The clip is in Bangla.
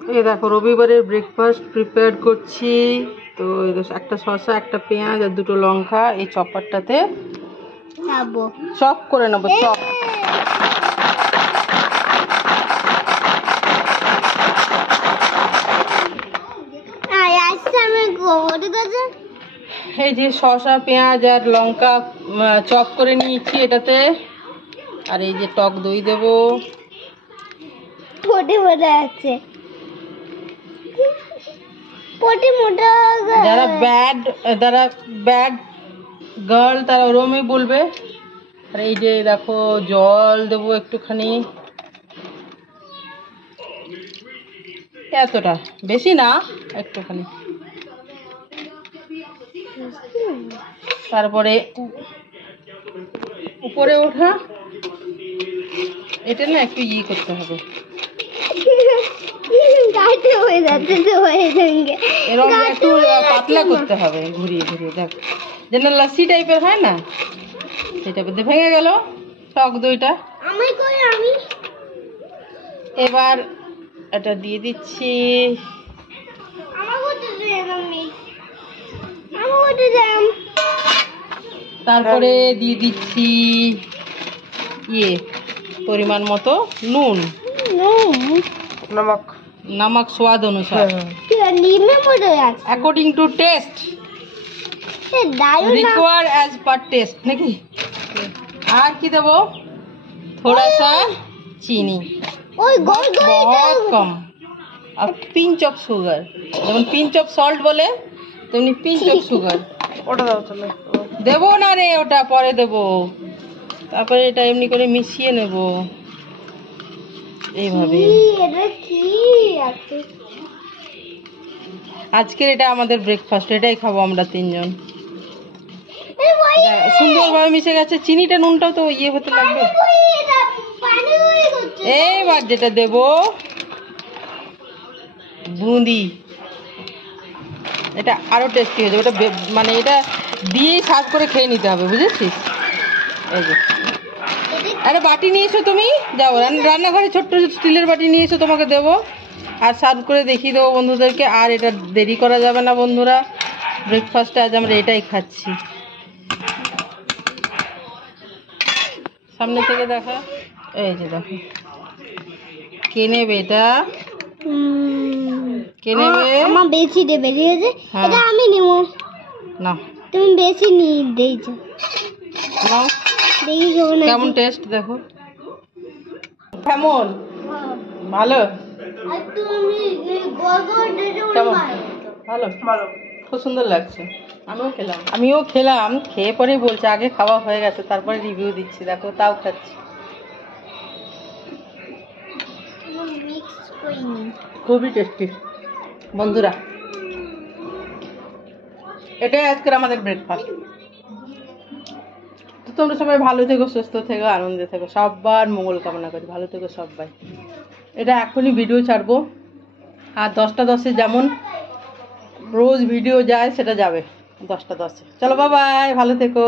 এই দেখো রবিবারের ব্রেকফাস্ট প্রিপেয়ার করছি। তো একটা শসা, একটা পেঁয়াজ আর দুটো লঙ্কা এই চপারটাতে চপ করে নেবো। চপ এই যে শসা পেঁয়াজ আর লঙ্কা চপ করে নিয়েছি এটাতে। আর এই যে টক দই দেবো। যারা ব্যাড গার্ল তারা ওরমই বলবে। আর এই যে দেখো জল দেবো একটুখানি, এতটা বেশি না, একটুখানি। তারপরে উপরে ওঠা এটা না একটু করতে হবে, এরকম একটু পাতলা করতে হবে, ঘুরিয়ে ঘুরিয়ে। দেখো যেন লাসি টাইপের হয় না, সেটা ভেঙে গেল টক দইটা। এবার এটা দিয়ে দিচ্ছি। তারপরে দিয়ে দিচ্ছি পরিমাণ মতো নুন, নমক স্বাদ অনুসার, according to taste, require as per taste নাকি। আর কি দেবো, थोड़ा सा चीनी, बहुत कम, और पिंच ऑफ शुगर। যেমন পিঞ্চ অফ সল্ট বলে তেমনি পিঞ্চ অফ সুগার। ওটা দাও তাহলে। দেবো না রে, ওটা পরে দেবো। তারপরে এটা এমনি করে মিশিয়ে নেব এইভাবে। আজকের এটা আমাদের ব্রেকফাস্ট, এটাই খাবো আমরা তিনজন। সুন্দরভাবে মিশে গেছে। চিনিটা নুনটাও তো হতে লাগবে। এইবার যেটা দেব বুঁদি, এটা আরো টেস্টি হয়ে যাবে। ওটা মানে এটা দিয়েই সার্ভ করে খেয়ে নিতে হবে, বুঝেছিস? এই যে আরে বাটি নিয়ে এসো তুমি, যাও রান্নাঘরে ছোট্ট স্টিলের বাটি নিয়ে এসো, তোমাকে দেবো আর সার্ভ করে দেখিয়ে দেবো বন্ধুদেরকে। আর এটা দেরি করা যাবে না বন্ধুরা, ব্রেকফাস্টে আজ আমরা এটাই খাচ্ছি। সামনে থেকে দেখা, এই যে দেখো কে নেবে এটা, কে নেবে? আমার বেশি দেবে, এটা আমি নেব না, তুমি বেশি নিয়ে দিয়েছো নাও। কেমন টেস্ট দেখো, কেমন ভালো, কেমন ভালো, খুব সুন্দর লাগছে। আমিও খেলাম, খেয়ে পরেই বলছে আগে খাওয়া হয়ে গেছে তারপরে রিভিউ দিচ্ছি। দেখো তাও খাচ্ছি, খুবই টেস্টি বন্ধুরা। এটাই আজকের আমাদের ব্রেকফাস্ট। তো তোমরা সবাই ভালো থেকো, সুস্থ থেকো, আনন্দে থেকো, সবার মঙ্গল কামনা করি। ভালো থেকো সবাই। এটা এখনই ভিডিও ছাড়বো, আর 10টা 10-এ যেমন রোজ ভিডিও যায় সেটা যাবে 10টা 10-এ। চলো বাই বাই, ভালো থেকো।